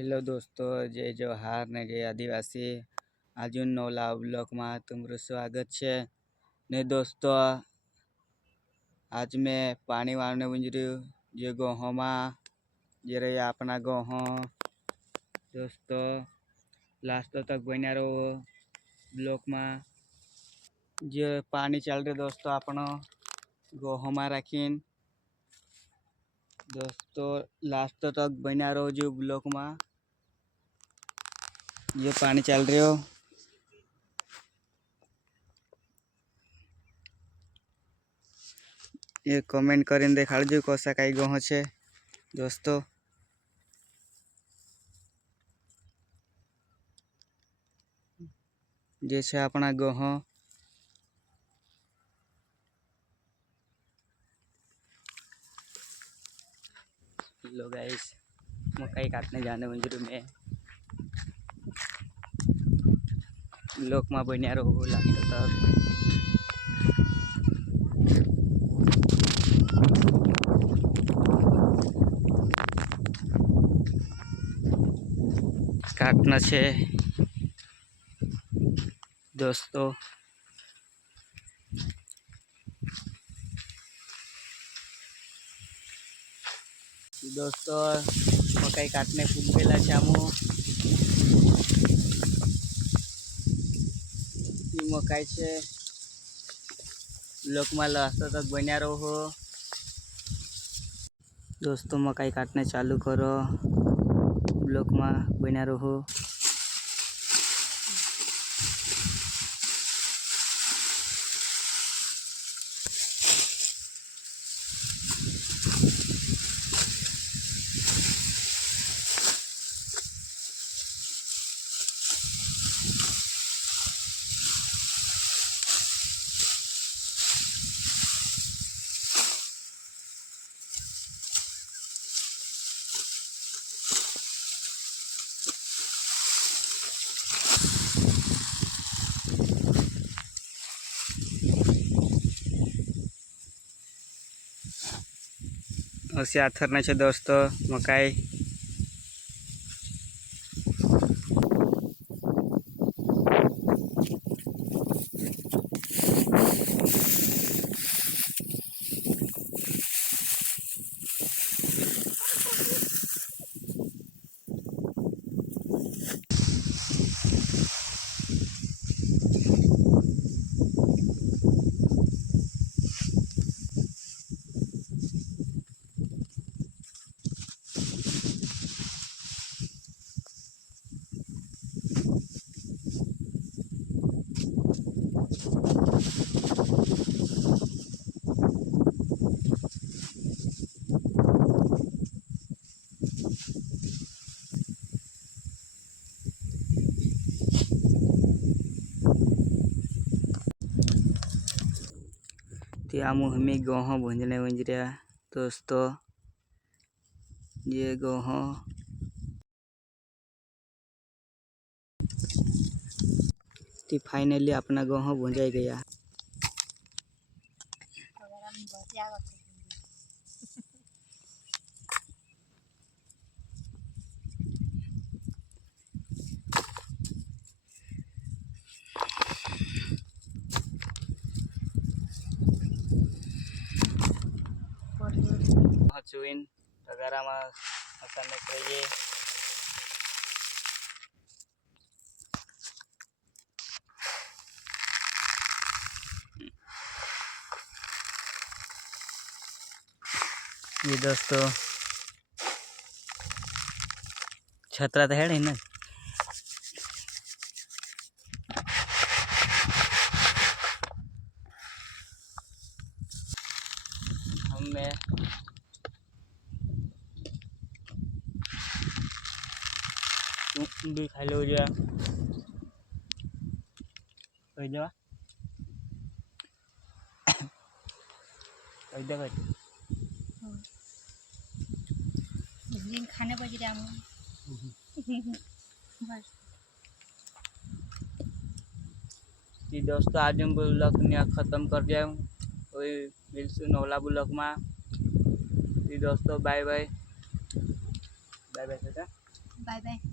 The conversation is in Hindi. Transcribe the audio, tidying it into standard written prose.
हेलो दोस्तों, जय जवाहर ने जय आदिवासी। આજુ નવલા બ્લોકમાં તમારું સ્વાગત છે ને દોસ્તો। आज मैं पानी वारने गुजरू जो गहों जे रही अपना गहों दोस्तों लास्ट तक बना रहो ब्लॉक में जो पानी चल रहे दोस्तों अपनो गहों में रखीन दोस्तों लास्ट तक बना रहो जो ब्लॉक में जो पानी चल रहे हो। ये कमेंट करीने देखाड़जो कोसा कई गहो छे दोस्तों। जे छे अपना गहो लो गाइस मकई काटने जाने मंजूर में लोक में बनिया रहो लास्ट तक। काटना छे दोस्तों। दोस्तों मकई काटने खूब गया जामू मकई छे लोक में लास्ट तक बनिया रहो दोस्तों। मकई काटने चालू करो ब्लॉक में बनिया रहो। होशियार थरना छे दोस्तों मकई। त्यामु हमें गहों भूंजने वंजरिया दोस्तों। ये गहों ती फाइनली अपना गहों भूंजाई गया। चुइन तगारा में मसाले चाहिए ये दोस्तों छतरा तो है ना। हमें भी खाई लो जा खाने बज रहा हूँ दोस्तों आज हम ब्लॉग खत्म कर जाए कोई मिलसू नवला ब्लॉग में दोस्तों। Bye bye bye bye. Bye by.